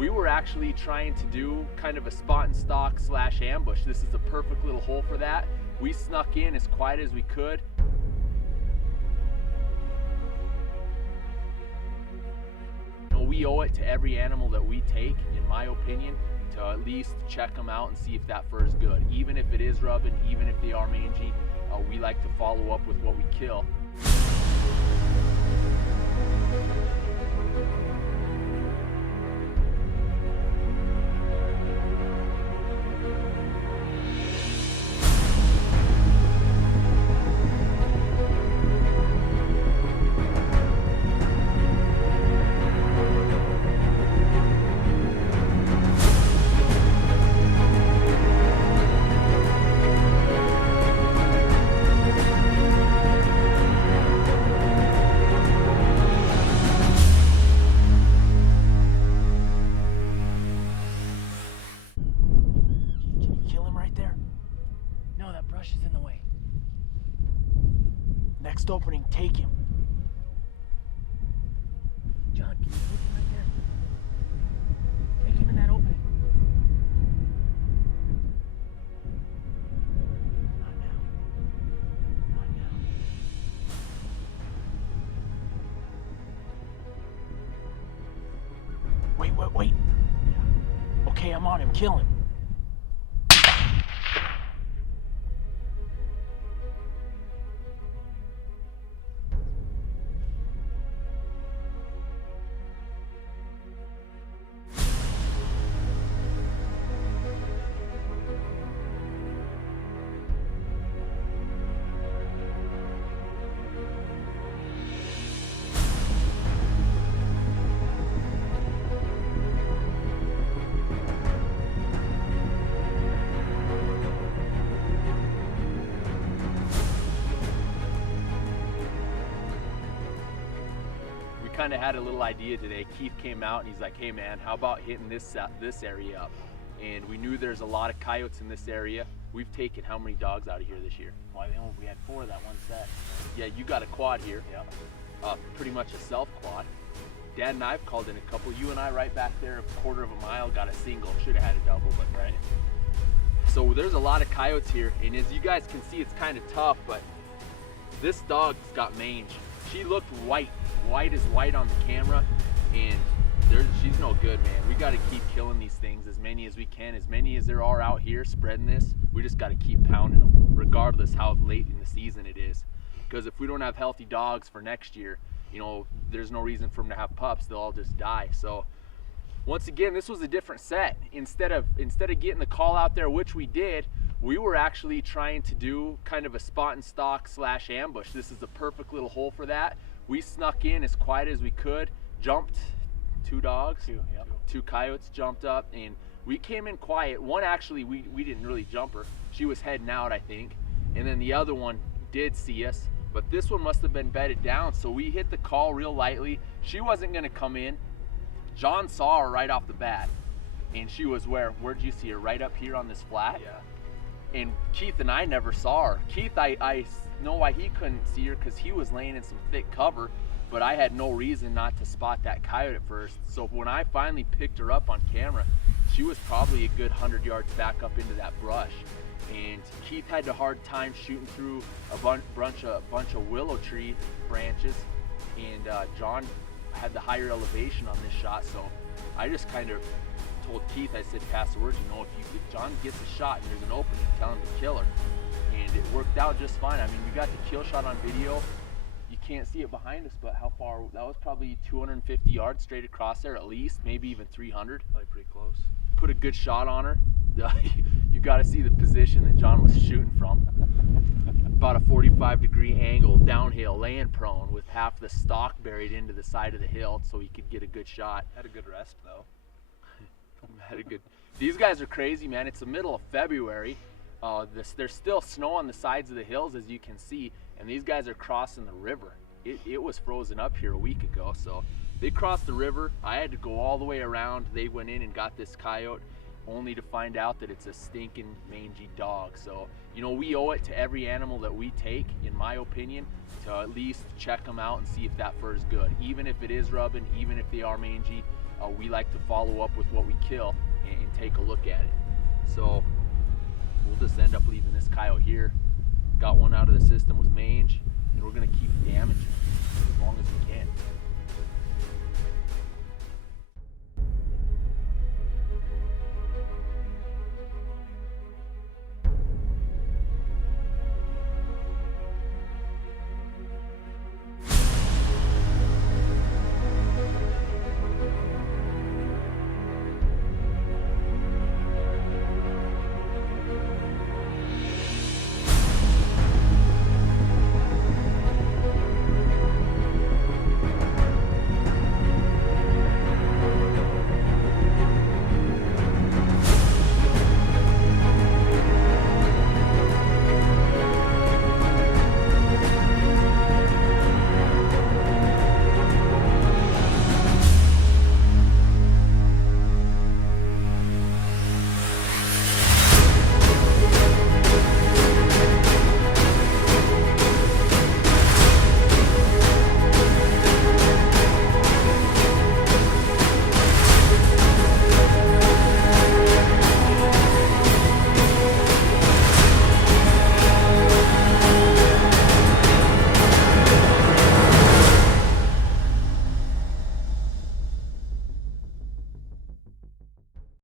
we were actually trying to do kind of a spot and stalk / ambush. This is a perfect little hole for that. We snuck in as quiet as we could. You know, we owe it to every animal that we take, in my opinion, to at least check them out and see if that fur is good. Even if it is rubbing, even if they are mangy, we like to follow up with what we kill. Brush is in the way. Next opening, take him. John, can you take him right there? Take him in that opening. Not now. Not now. Wait. Yeah. Okay, I'm on him. Kill him. Kind of had a little idea today. Keith came out and he's like, hey man, how about hitting this area up? And we knew there's a lot of coyotes in this area. We've taken how many dogs out of here this year? Well, I know we had 4 of that one set. Yeah, you got a quad here. Yeah. Pretty much a self quad. Dad and I've called in a couple. You and I right back there, a quarter of a mile, got a single. Should have had a double, but right. So there's a lot of coyotes here, and as you guys can see, it's kind of tough, but this dog's got mange. She looked white as white on the camera, and she's no good, man. We got to keep killing these things, as many as we can, as many as there are out here spreading this. We just got to keep pounding them, regardless how late in the season it is. Because if we don't have healthy dogs for next year, you know, there's no reason for them to have pups. They'll all just die. So once again, this was a different set. Instead of getting the call out there, which we did, we were actually trying to do kind of a spot and stalk / ambush. This is a perfect little hole for that. We snuck in as quiet as we could, jumped 2 dogs, 2 coyotes jumped up, and we came in quiet. One actually, we didn't really jump her. She was heading out, I think. And then the other one did see us, but this one must have been bedded down. So we hit the call real lightly. She wasn't gonna come in. John saw her right off the bat. And she was where'd you see her? Right up here on this flat? Yeah. And Keith and I never saw her. Keith, I know why he couldn't see her, because he was laying in some thick cover, but I had no reason not to spot that coyote at first. So when I finally picked her up on camera, she was probably a good 100 yards back up into that brush. And Keith had a hard time shooting through a bunch of willow tree branches, and John had the higher elevation on this shot. So I just kind of told Keith, I said, pass the word, you know, if John gets a shot and there's an opening, tell him to kill her. And it worked out just fine. I mean, we got the kill shot on video. You can't see it behind us, but how far? That was probably 250 yards straight across there, at least, maybe even 300. Probably pretty close. Put a good shot on her. You got to see the position that John was shooting from. About a 45-degree angle, downhill, laying prone, with half the stalk buried into the side of the hill, so he could get a good shot. Had a good rest though. These guys are crazy, man. It's the middle of February. There's still snow on the sides of the hills, as you can see, and these guys are crossing the river. It was frozen up here a week ago, so they crossed the river. I had to go all the way around. They went in and got this coyote, only to find out that it's a stinking mangy dog. So, you know, we owe it to every animal that we take, in my opinion, to at least check them out and see if that fur is good. Even if it is rubbing, even if they are mangy, we like to follow up with what we kill and take a look at it. So we'll just end up leaving this coyote here. Got one out of the system with mange, and we're gonna keep damaging as long as we can.